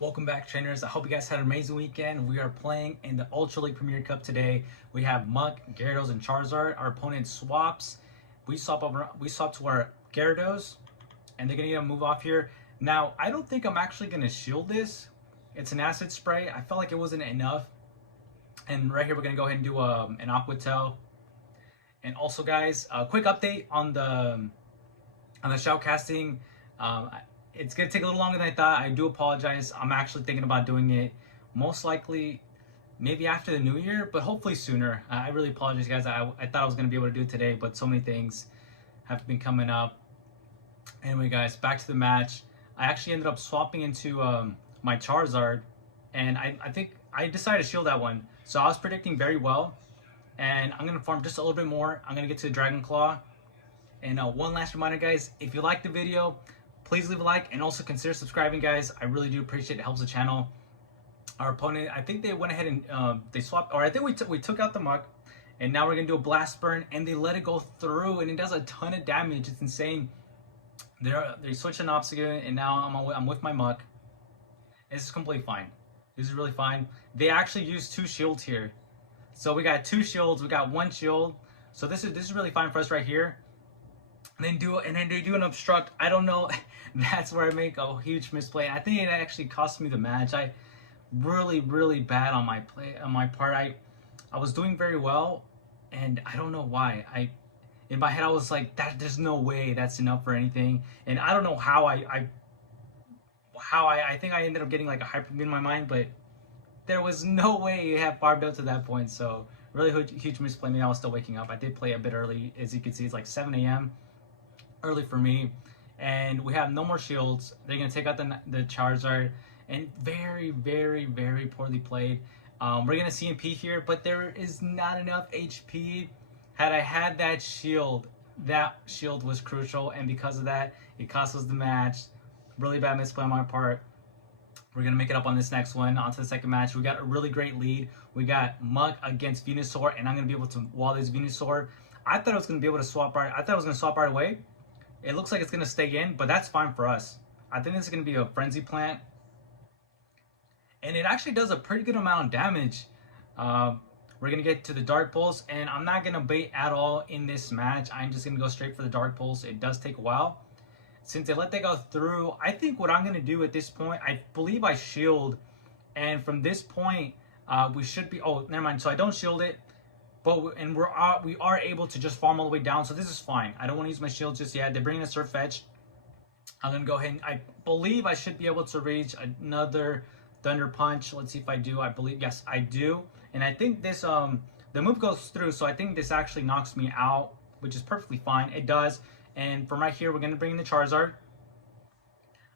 Welcome back, trainers. I hope you guys had an amazing weekend. We are playing in the Ultra League Premier Cup today. We have Muck, Gyarados, and Charizard. Our opponent swaps. We swap to our Gyarados, and they're gonna get a move off here. Now, I don't think I'm actually gonna shield this. It's an acid spray. I felt like it wasn't enough. And right here, we're gonna go ahead and do an Aqua Tail. And also, guys, a quick update on the shoutcasting. It's gonna take a little longer than I thought. I do apologize. I'm actually thinking about doing it most likely maybe after the new year, but hopefully sooner. I really apologize, guys. I thought I was gonna be able to do it today, but so many things have been coming up. Anyway, guys, back to the match. I actually ended up swapping into my Charizard, and I think I decided to shield that one. So I was predicting very well, and I'm gonna farm just a little bit more. I'm gonna get to the Dragon Claw. And one last reminder, guys, if you liked the video, please leave a like and also consider subscribing, guys. I really do appreciate it. It helps the channel. Our opponent, I think they went ahead and they swapped, or I think we took out the Muck, and now we're gonna do a Blast Burn, and they let it go through, and it does a ton of damage. It's insane. They switched an Obstacle, and now I'm with my Muck. This is completely fine. This is really fine. They actually used 2 shields here, so we got 2 shields. We got 1 shield, so this is really fine for us right here. And then they do an obstruct. I don't know. That's where I make a huge misplay. I think it actually cost me the match. I really bad on my part. I was doing very well, and I don't know why. In my head I was like, there's no way that's enough for anything. And I don't know how I think I ended up getting like a hyper beam in my mind, but there was no way you have far built to that point. So really huge misplay. Maybe I was still waking up. I did play a bit early. As you can see, it's like 7 a.m. early for me, and we have no more shields. They're gonna take out the Charizard, and very poorly played. We're gonna CMP here, but there is not enough HP. Had I had that shield was crucial, and because of that, it cost us the match. Really bad misplay on my part. We're gonna make it up on this next one. On to the second match. We got a really great lead. We got Muck against Venusaur, and I'm gonna be able to wall this Venusaur. I thought I was gonna be able to swap right. I thought I was gonna swap right away. It looks like it's going to stay in, but that's fine for us. I think this is going to be a Frenzy Plant. And it actually does a pretty good amount of damage. We're going to get to the Dark Pulse, and I'm not going to bait at all in this match. I'm just going to go straight for the Dark Pulse. It does take a while. Since they let that go through, I think what I'm going to do at this point, I believe I shield. And from this point, we should be... Oh, never mind. So I don't shield it. But we are able to just farm all the way down, so this is fine. I don't want to use my shield just yet. They're bringing a Surf Edge. I'm gonna go ahead and I believe I should be able to reach another Thunder Punch. Let's see if I do. I believe yes, I do. And I think this the move goes through, so I think this actually knocks me out, which is perfectly fine. It does. And from right here, we're gonna bring in the Charizard.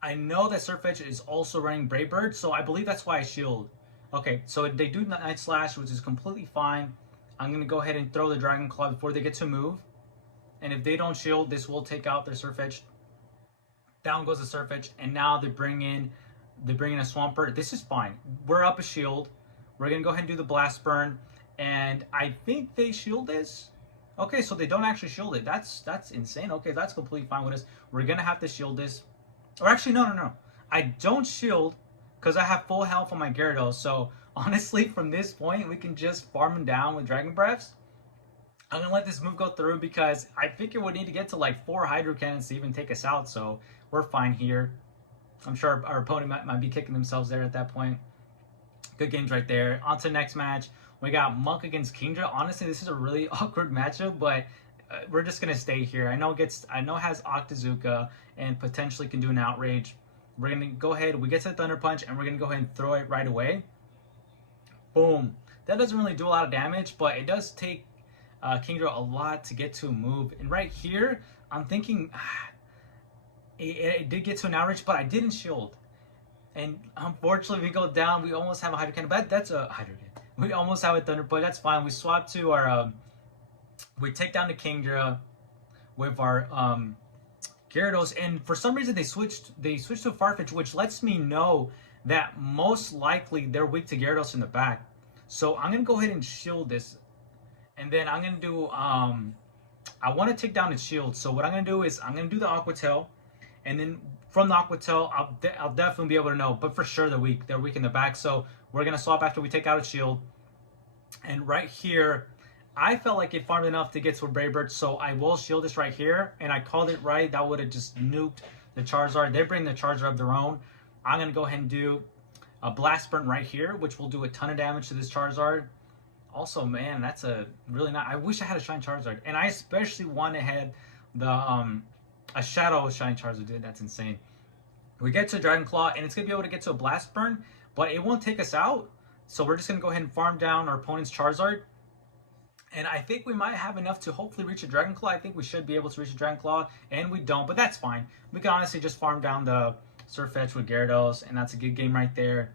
I know that Surf Edge is also running Brave Bird, so I believe that's why I shield. Okay, so they do Night Slash, which is completely fine. I'm going to go ahead and throw the Dragon Claw before they get to move. And if they don't shield, this will take out their Surf Edge. Down goes the Surf Edge. And now they're bringing a Swampert. This is fine. We're up a shield. We're going to go ahead and do the Blast Burn. And I think they shield this. Okay, so they don't actually shield it. That's insane. Okay, that's completely fine with us. We're going to have to shield this. Or actually, no. I don't shield because I have full health on my Gyarados. So honestly, from this point, we can just farm him down with Dragon Breaths. I'm going to let this move go through because I think it would need to get to like 4 Hydro Cannons to even take us out. So we're fine here. I'm sure our opponent might be kicking themselves there at that point. Good games right there. On to the next match. We got Muck against Kingdra. Honestly, this is a really awkward matchup, but we're just going to stay here. I know it has Octazooka and potentially can do an Outrage. We're going to go ahead. We get to the Thunder Punch, and we're going to go ahead and throw it right away. Boom. That doesn't really do a lot of damage, but it does take Kingdra a lot to get to a move. And right here, I'm thinking it did get to an Outrage, but I didn't shield. And unfortunately, we go down. We almost have a Hydro Cannon, but that's a Hydro Cannon. We almost have a Thunder Punch. That's fine. We swap to our... we take down the Kingdra with our Gyarados, and for some reason they switched to Farfetch, which lets me know that most likely they're weak to Gyarados in the back. So I'm gonna go ahead and shield this, and then I'm gonna do I want to take down its shield. So what I'm gonna do is I'm gonna do the Aqua Tail, and then from the Aqua Tail, I'll definitely be able to know. But for sure they're weak. They're weak in the back. So we're going to swap after we take out a shield. And right here, I felt like it farmed enough to get to a Brave Bird, so I will shield this right here. And I called it right. That would have just nuked the Charizard. They bring the Charizard of their own. I'm going to go ahead and do a Blast Burn right here, which will do a ton of damage to this Charizard. Also, man, that's a really nice... I wish I had a Shine Charizard. And I especially want to have the a Shadow Shine Charizard, dude. That's insane. We get to Dragon Claw, and it's going to be able to get to a Blast Burn, but it won't take us out. So we're just going to go ahead and farm down our opponent's Charizard. And I think we might have enough to hopefully reach a Dragon Claw. I think we should be able to reach a Dragon Claw, and we don't, but that's fine. We can honestly just farm down the Surfetch with Gyarados, and that's a good game right there.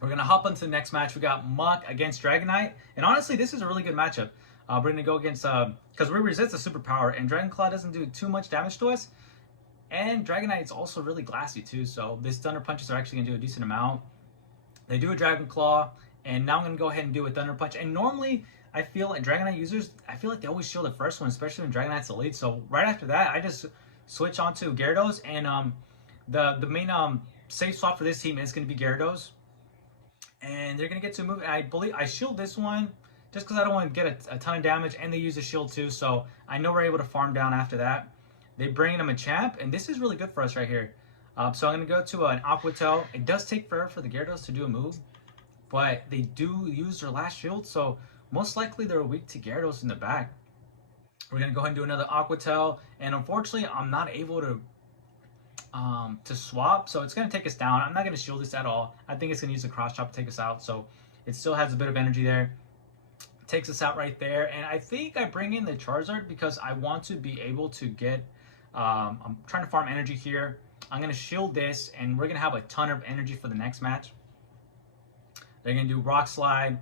We're going to hop into the next match. We got Muck against Dragonite, and honestly, this is a really good matchup. We're going to go against, because we resist the superpower, and Dragon Claw doesn't do too much damage to us, and Dragonite is also really glassy too, so these Thunder Punches are actually going to do a decent amount. They do a Dragon Claw, and now I'm going to go ahead and do a Thunder Punch, and normally, I feel like Dragonite users, I feel like they always shield the first one, especially when Dragonite's the lead, so right after that, I just switch on to Gyarados, and the main safe swap for this team is going to be Gyarados. And they're going to get to a move. And I believe I shield this one just because I don't want to get a ton of damage. And they use a shield too. So I know we're able to farm down after that. They bring in a Machamp. And this is really good for us right here. So I'm going to go to an Aqua Tail. It does take forever for the Gyarados to do a move. But they do use their last shield. So most likely they're weak to Gyarados in the back. We're going to go ahead and do another Aqua Tail. And unfortunately, I'm not able to swap, so it's going to take us down. I'm not going to shield this at all. I think it's going to use the Cross Chop to take us out, so it still has a bit of energy there. Takes us out right there, and I think I bring in the Charizard because I want to be able to get, I'm trying to farm energy here. I'm going to shield this, and we're going to have a ton of energy for the next match. They're going to do Rock Slide.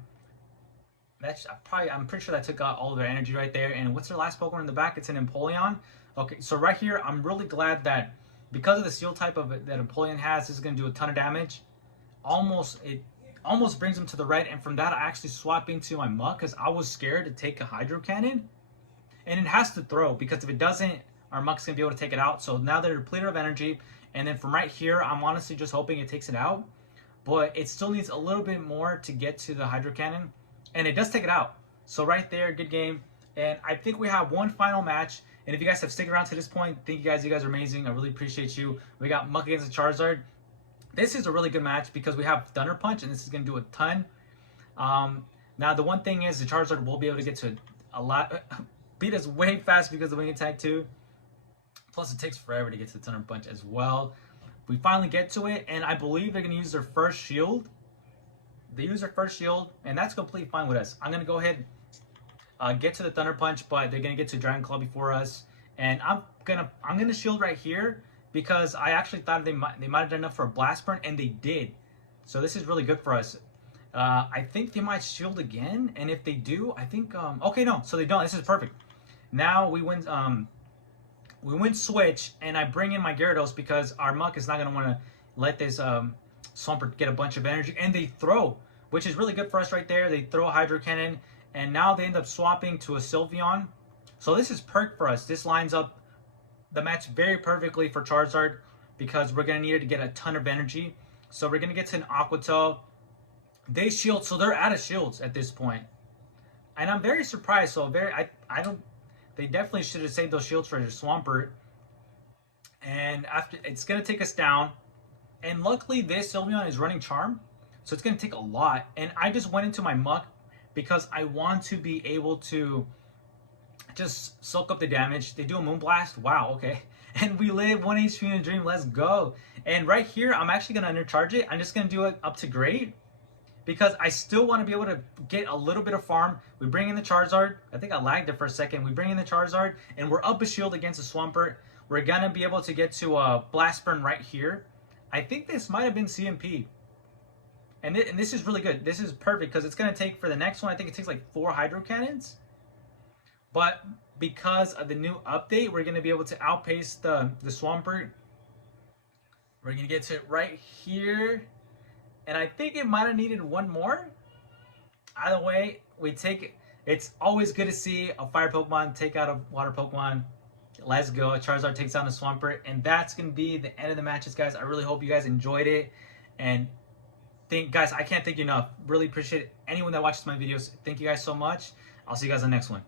That's I'm pretty sure that took out all of their energy right there, and what's their last Pokemon in the back? It's an Empoleon. Okay, so right here, I'm really glad that because of the steel type of it that Empoleon has, this is going to do a ton of damage. It almost brings him to the red, and from that I actually swap into my Muck because I was scared to take a Hydro Cannon. And it has to throw because if it doesn't, our Muck's going to be able to take it out. So now they're depleted of energy, and then from right here, I'm honestly just hoping it takes it out. But it still needs a little bit more to get to the Hydro Cannon, and it does take it out. So right there, good game. And I think we have one final match. And if you guys have stuck around to this point, thank you guys. You guys are amazing. I really appreciate you. We got Muck against the Charizard. This is a really good match because we have Thunder Punch, and this is going to do a ton. Now, the one thing is the Charizard will be able to get to a lot, beat us way fast because of the Wing Attack too. Plus, it takes forever to get to the Thunder Punch as well. We finally get to it, and I believe they're going to use their first shield. They use their first shield, and that's completely fine with us. I'm going to go ahead get to the Thunder Punch, but they're gonna get to Dragon Claw before us, and I'm gonna shield right here because I actually thought they might have done enough for a Blast Burn, and they did. So this is really good for us. I think they might shield again, and if they do, I think okay, no, so they don't. This is perfect. Now we win switch, and I bring in my Gyarados because our Muck is not gonna want to let this Swampert get a bunch of energy, and they throw, which is really good for us right there. They throw a Hydro Cannon. And now they end up swapping to a Sylveon. So this is perk for us. This lines up the match very perfectly for Charizard because we're going to need it to get a ton of energy. So we're going to get to an Aqua Tail. They shield, so they're out of shields at this point. And I'm very surprised. So they definitely should have saved those shields for their Swampert. And after, it's going to take us down. And luckily this Sylveon is running Charm. So it's going to take a lot. And I just went into my Muck because I want to be able to just soak up the damage. They do a Moonblast. Wow, okay. And we live 1 HP in a dream. Let's go. And right here, I'm actually going to undercharge it. I'm just going to do it up to great because I still want to be able to get a little bit of farm. We bring in the Charizard. I think I lagged it for a second. We bring in the Charizard, and we're up a shield against a Swampert. We're going to be able to get to a Blast Burn right here. I think this might have been CMP. And this is really good. This is perfect because it's going to take, for the next one, I think it takes like 4 Hydro Cannons. But because of the new update, we're going to be able to outpace the Swampert. We're going to get to it right here. And I think it might have needed one more. Either way, we take it. It's always good to see a fire Pokemon take out a water Pokemon. Let's go. Charizard takes down the Swampert, and that's going to be the end of the matches, guys. I really hope you guys enjoyed it. And guys, I can't thank you enough. Really appreciate anyone that watches my videos. Thank you guys so much. I'll see you guys on the next one.